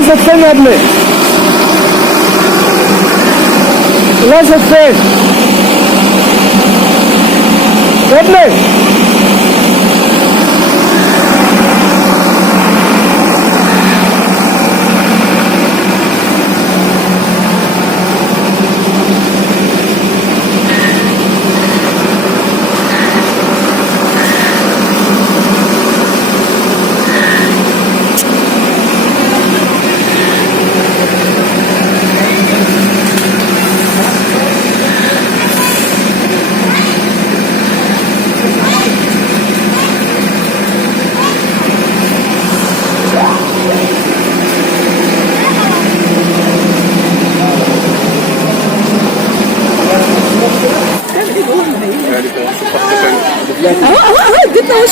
لازم فين يا ابني؟ لازم فين؟ يا ابني اديتنا وش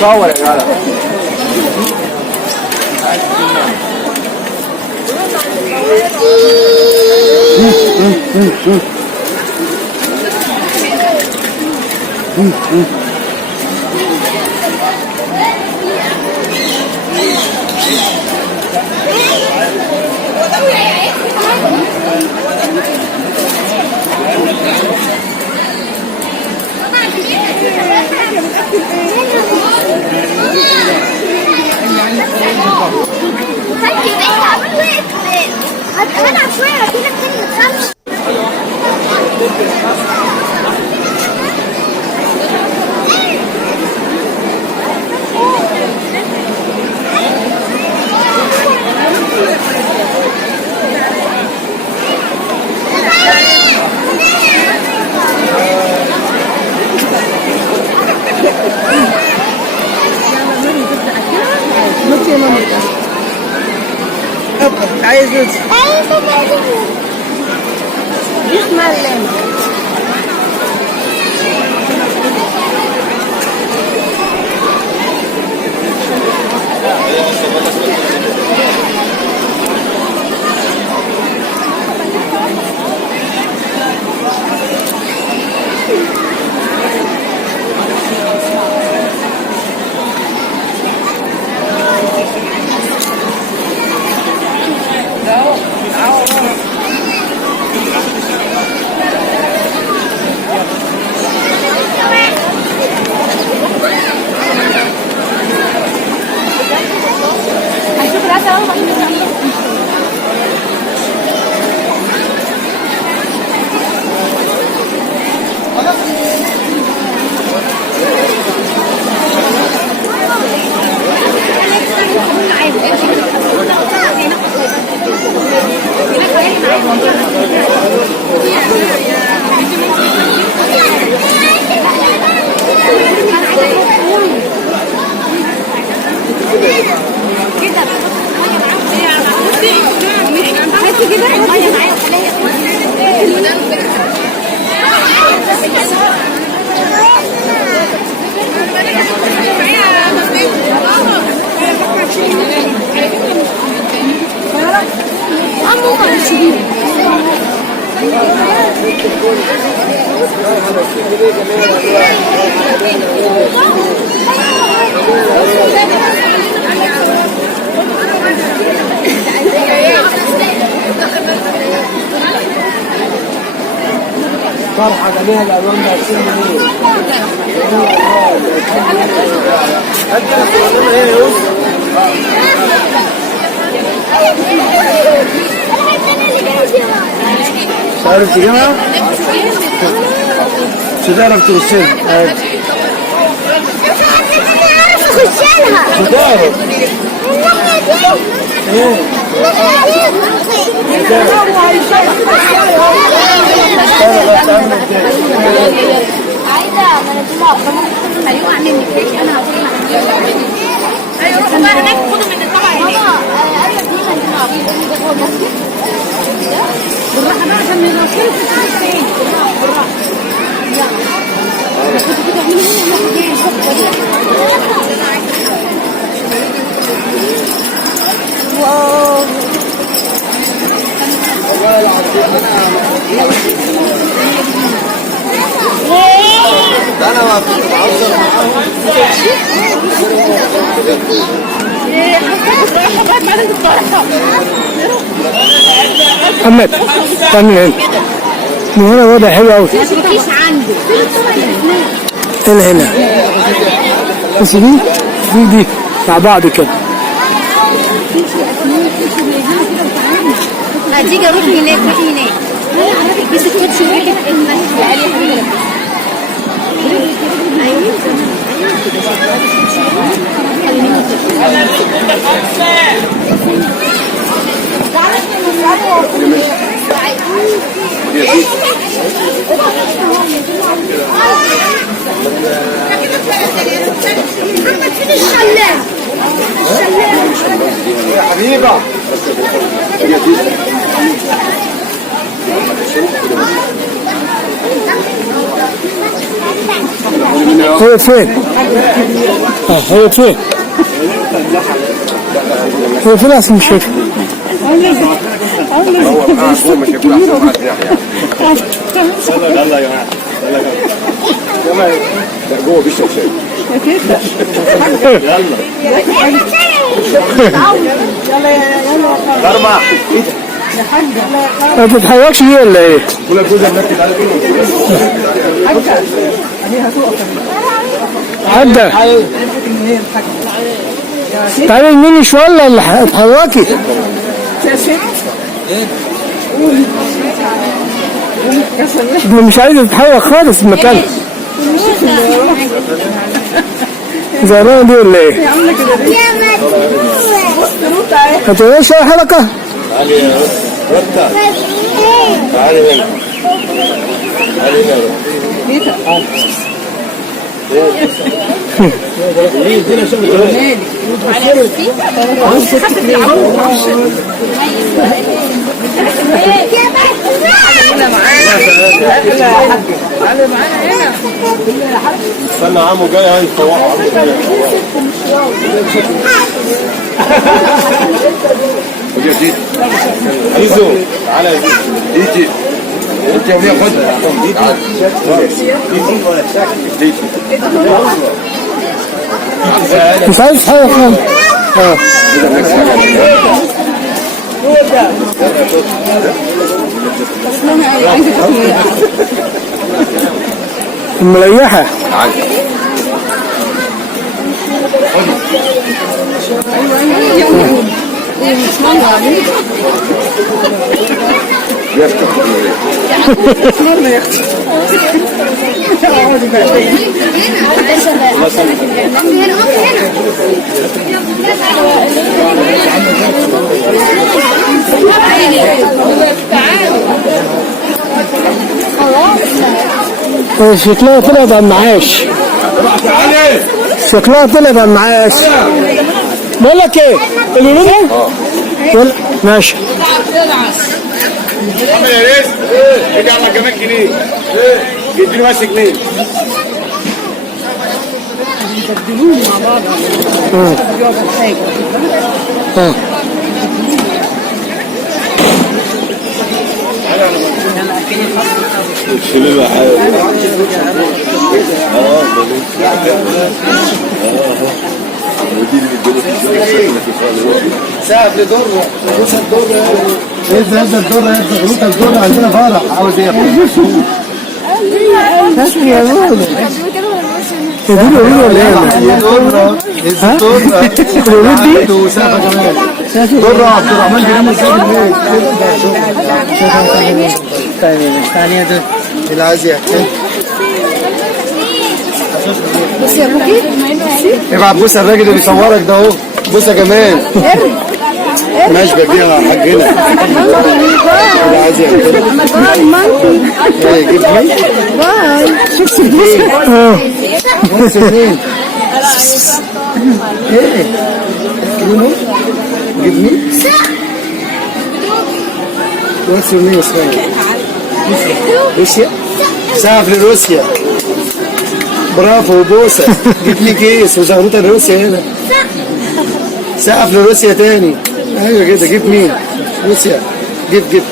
صور يا جدع هنلعب شويه كده التاني ما تخافش. عايز علامة. طرحة عليها الألوان ده 20 جنيه. أنت الألوان إيه يا يوسف؟ تعرف تجيبها؟ مش هتعرف توصلها. مش هتعرف مش هتعرف. ايه؟ عايزة مناديل ايوه اعمل لك انا هقول ايوه روحوا بقى هناك خدوا من الطبق هناك ايوه دي بالراحة بقى عشان ما يوصلش التاني بالراحة واو أنا ما كنت بعذر محمد تعمل هنا من هنا وضع حلو قوي. مفيش عنده هنا بس دي مع بعض كده. هتيجي اروح هناك روحي هناك بس تكتش واحد المسجد عليه حاجه يا حبيبة هو فين؟ هو فين؟ هو فين أصلا مش شايف؟ يلا يا جماعة يلا جوه بيشرب شاي يلا ضربة ما تتحركش دي ولا ايه؟ ولا جوزها مركز على عدى تعالي يمين شوية ولا اتحركي؟ انا مش عايز اتحرك خالص في مكاني. زهرانة دي ولا ايه؟ ما تقوليش اي حركة؟ تعالي يا رتا تعالي هنا تعالي هنا ليه ادينا شغل تعالى معانا هنا. استنى عمو جاي هيصوروا عمو يا جديد ايزو تعالى يا ديجي انت يا وليه خدها ديجي مش عايز حاجة خالص. مريحة. شكلها طلعت على المعاش. شكلها طلعت على المعاش. بقول لك ايه؟ الولاد ماشي. محمد يا ريس ادي على كمان جنيه اديله بس جنيه يبدلوني مع بعض. يقعد حاجه. شنو حاجه ساعة لدرة بص الدرة ايه هذا الدرة يا غلوط الدرة عندنا فرح عاوز ايه يا ولد تديله ولا ايه؟ الدرة الدرة عنده ساعة كمان درة عبد الرحمن جريم الثانية ده اللي عايز يحكي بص يا ابوكي ابعت بص الراجل اللي بيصورك ده اهو بص يا جمال ماشي بيها حاجنا اللي عايز يحكي ايه جيب مين؟ باي شوف بص مين؟ ايه؟ جيب مين؟ What's your name, Ismail? روسيا؟ سافر لروسيا برافو بوسة جيب لي كيس وزغروطة لروسيا هنا سقف لروسيا تاني ايوه كده جيب مين؟ روسيا جيب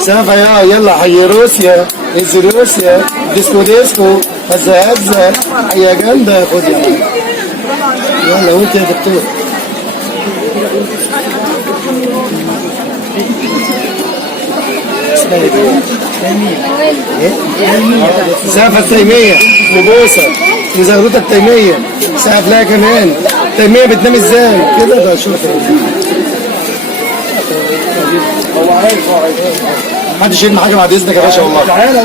سافا يلا حي روسيا انزل روسيا ديسكو هزة يا جامدة خد يلا وانت يا دكتور سقف التيمية وبوسة وزغروطة التيمية سقف لها كمان التيمية بتنام ازاي كده ده شوف محدش يرمي حاجه بعد اذنك يا باشا والله تعالى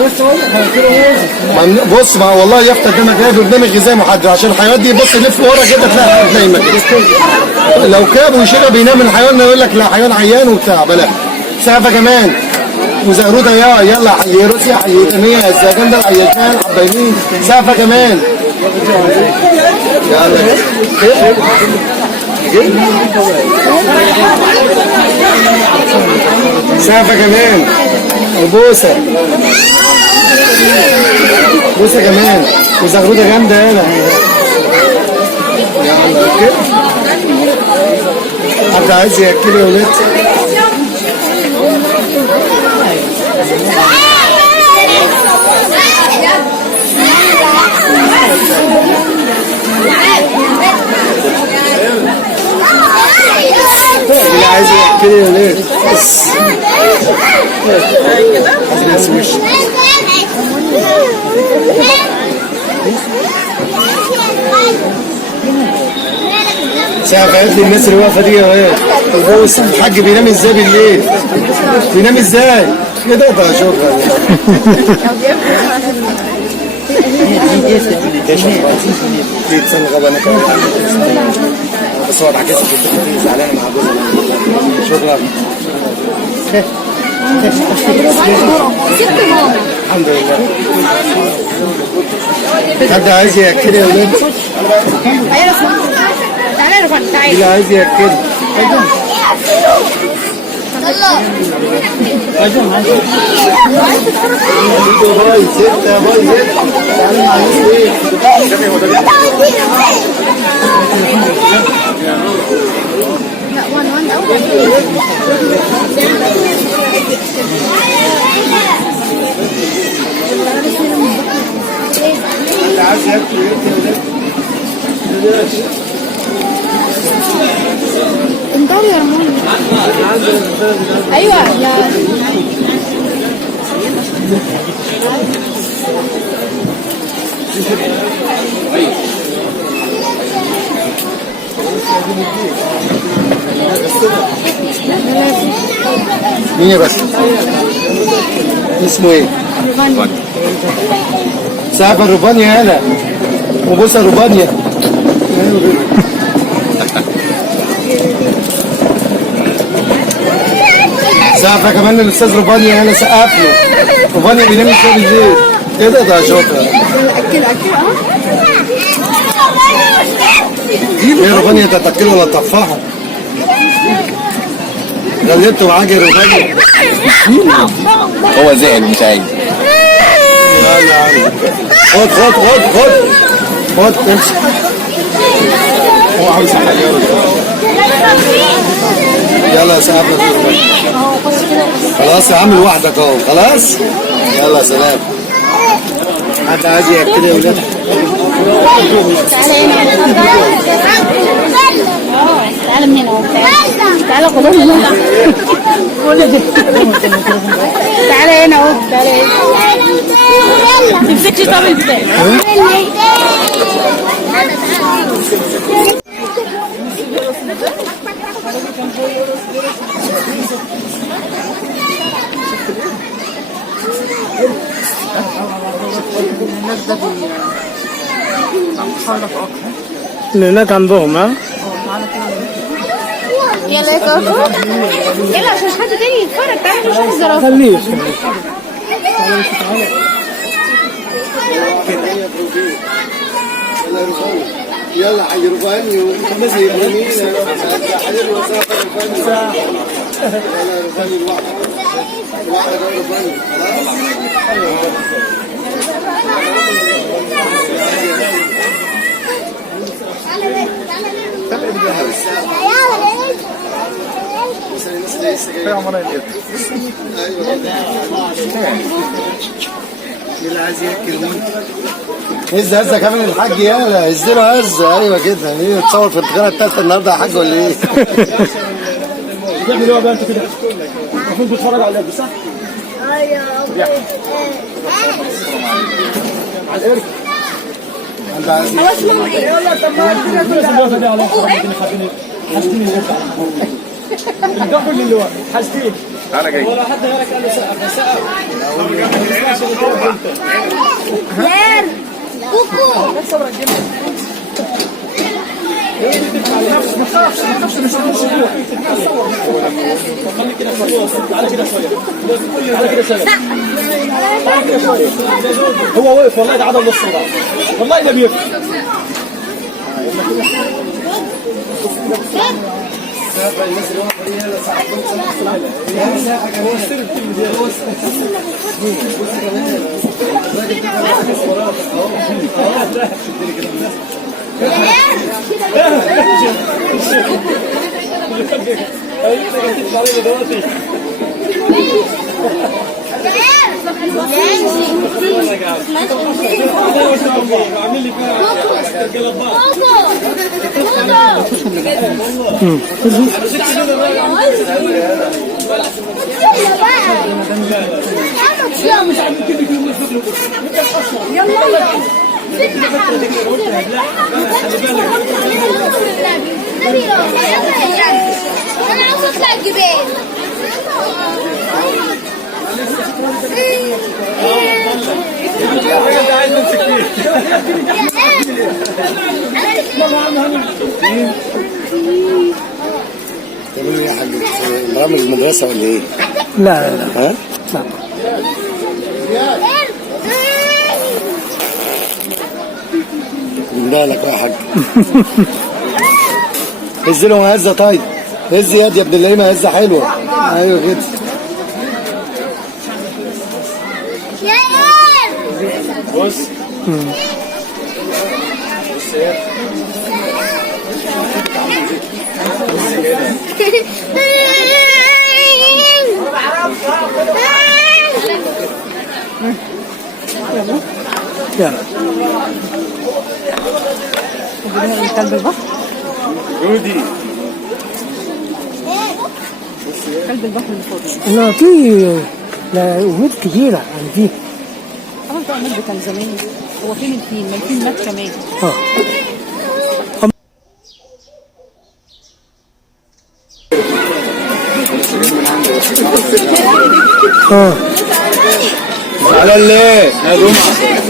بص ما والله يافطه قدامك ده برنامج غذائي محدد عشان الحيوانات دي بص لف ورا كده تلاقي نايمه كده لو كاب وشرب بينام الحيوان يقول لك لا حيوان عيان وبتاع بلا سقفه كمان وزغروطه يلا حي روسيا حي تانية الزجاجه العياشان حبايبين سقفه كمان يلا سقفه كمان وبوسه كمان وزغروطه جامده هنا يلا كده حد عايز ياكل يا ولاد اللي عايز يحكي لي وليه بس ساعة قالت لي الناس اللي واقفة دي اهي البوس الحاج بينام ازاي بالليل؟ بينام ازاي؟ كده ده شكرا تسنى غبانة بس هو اتعكست في الدنيا زعلانة مع جوزها شكرا الحمد لله حد عايز ياكل يا ولاد؟ اللي عايز ياكل باي 6 باي 6 تعالى مع ايه؟ لا 1 أول. انطر يا رمون. ايوه يا مين يا بس؟ اسمه ايه؟ سقف الروبانيا هنا وبوسه الروبانيا. سقفه كمان الاستاذ روبانيا هنا سقف له. روبانيا بينام ازاي بالليل؟ ايه ده شاطر. اكل ايه روبانيا انت هتاكله ولا تطفحه؟ غلبته معاك يا روبانيا. هو زعل مش عايز. خد خد خد خد خد امسك. هو عاوز حاجه. يلا يا سقف. خلاص يا عم لوحدك اهو خلاص. يلا سلام. حد عايز ياكل يا ولاد؟ تعالى هنا. تعالى من هنا. تعالى خدهم. تعالى هنا اهو. تعالى هنا. تمسكش طب ازاي؟ اللي هناك عندهم ها؟ يلا يا كوكو. يلا عشان حد تاني يتفرج. تعالى نشوف الزرافة. خليه يلا حي روباني وخمس يمين حلو وسافر روباني. يلا روباني لوحدك روباني اللي عايز ياكل هز هزه كمان الحاج. يلا هز له هزه. ايوه كده. ايه تصور في التقرير الثالثه النهارده يا حاج ولا ايه؟ تعمل ايه بقى انت كده؟ المفروض تتفرج على اللعبه صح؟ ايوه. على القرد. انت عايز خلاص ماما. يلا طب الوقفه دي على حاسدين الجحر اللي هو حاسدين. انا جاي. ولا حد غيرك قال لي سقف سقف. يار كوكو. خليك كده شويه. تعالى كده شويه. هو واقف والله ده عدم نص بقى. والله ما بيفرق. انا عاوز اطلع الجبال. تعملوا ايه يا حاج؟ برامج المدرسه ولا ايه؟ لا لا لا. ها؟ لا. من بالك يا حاج. هز لهم هزه طيب. هز يد يا ابن اللئيمه، هزه حلوه. ايوه كده. بص يلا كلب البحر. رودي كلب البحر اللي فوق. انا في وجود كتيرة عندي. انا بتوع الناس كان زمان. هو فين الفيل؟ ما الفيل مات كمان. اه على الليل يا جمعه.